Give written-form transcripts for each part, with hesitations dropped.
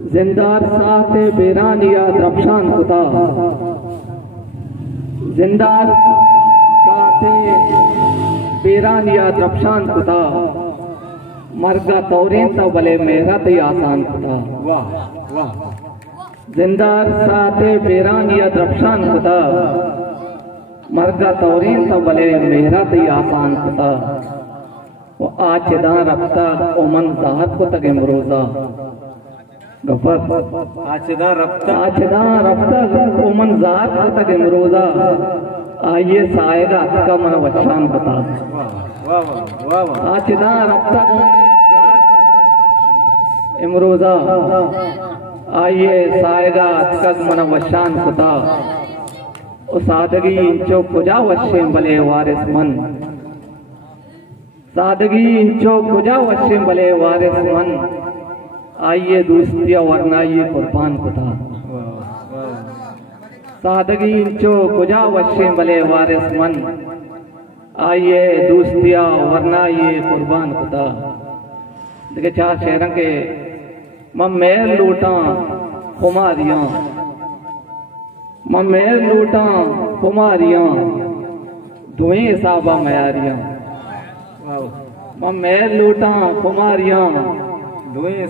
जिंदार साते बेरानिया द्रपशान कुता जिंदार साते बेरानिया द्रपशान कुता मरगा तौरें तो भले मेरा ते आसान कुता। वाह वाह। जिंदार साते बेरानिया द्रपशान कुता मरगा तौरें तो भले मेरा ते आसान कुता। वो आचदा रफ्ता ओमन जाहत को तक इमरोजा गफर आचदा रफ्ता ओमन जाहत को तक इमरोजा आइए साएगा का मन वशान बता। वाह वाह वाह। आचदा रफ्ता इमरोजा आइए साएगा का मन वशान बता। ओ सादगी इंचो कुजा वशे भले वारिस मन सादगी इंचो कुजा वशे भले वारिस मन आइए दोस्तिया वरना ये कुर्बान कुता। सादगी इंचो कुजा वशे भले वारिस मन आइए दोस्तिया वरना ये कुर्बान कुता। देखिए चार शहर के मेल लूटा खुमारियां मेल लूटा खुमारियां दुएं साबा मयारियां मेल लूटा खुमारियां दुएं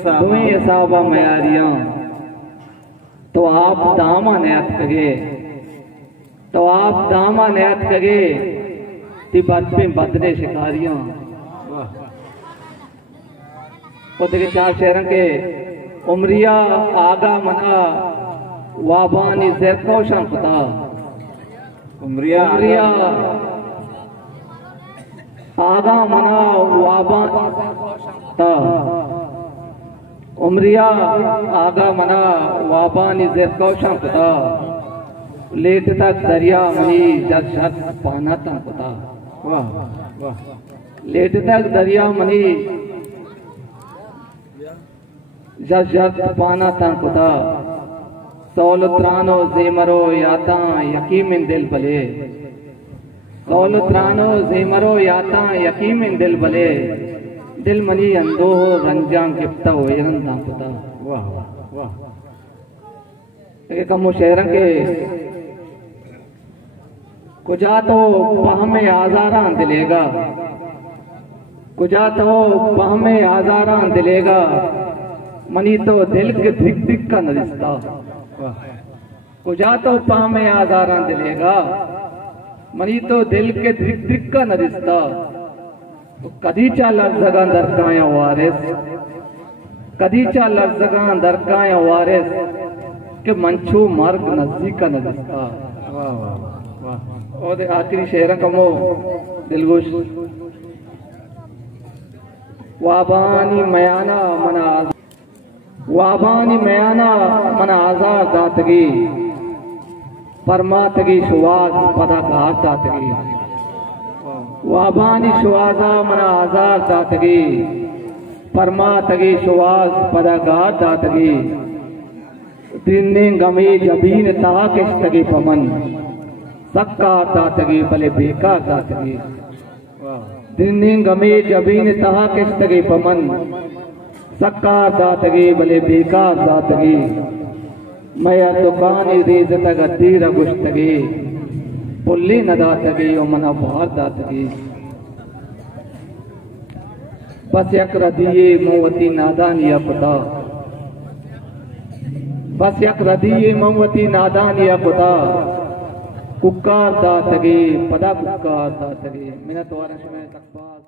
साबा मयारियां। तो आप दामा नयत कगे ती बद पे बदले शिकारियां। देखे चार शहर के उमरिया आगा मना वाबानी ज़रकौशन कुता उमरिया आगा मना वाबान ता उमरिया आगा मना वाबानी ज़रकौशन कुता लेट तक दरिया मनी जब शर्त पाना ता कुता। वाह वाह। लेट तक दरिया मनी जब शर्त पाना ता कुता। सौल त्रानो ज़ेमरो याता यकीमिन दिल भले सौल त्रानो ज़ेमरो याता यकीमिन दिल भले दिल मनी अंदो हो रंजा गिफ्ता हो यरंदा कुता। वाह वाह। एक कमो शहर के कुजा तो पहमे आजारा दिलेगा कुजा तो पहमे आजारा दिलेगा मनी तो दिल के धिक धिक का न रिश्ता। कुजा तो पामे आजारा दिलेगा मनी तो दिल के धिक धिक का न रिश्ता। तो कदी चा लफ्ज़गा दरकाया वारिस कदी चा लफ्ज़गा दरकाया वारिस के मंचू मार्ग नजदीक का न रिश्ता। वाह वाह वाह। और आखिरी शेर कमो दिलगोश वाबानी मयाना मना आजार दातगी परमातगी शुवाज पदा घात दातगी। वाबानी शुवाजा मना आजार दातगी परमातगी शुवाज पदा घात दातगी। दिन्ने गमी जबीन ता किश्तगी पमन सक्का दातगी भले बेकार दातगी। दिन्ने गमी जबीन ता किश्तगी पमन सक्का दातगी भले बेकार दातगी। मया दुकानी रेज तक तीर गुश्तगी पुल्ली न दातगी ओ मना भार दातगी। बस यक रदिये मोवती नादानिया पता बस यक रदिये मोवती नादानिया पता कुक्कार दातगी पदा कुक्कार दातगी। मिनत वारश में तकबाल।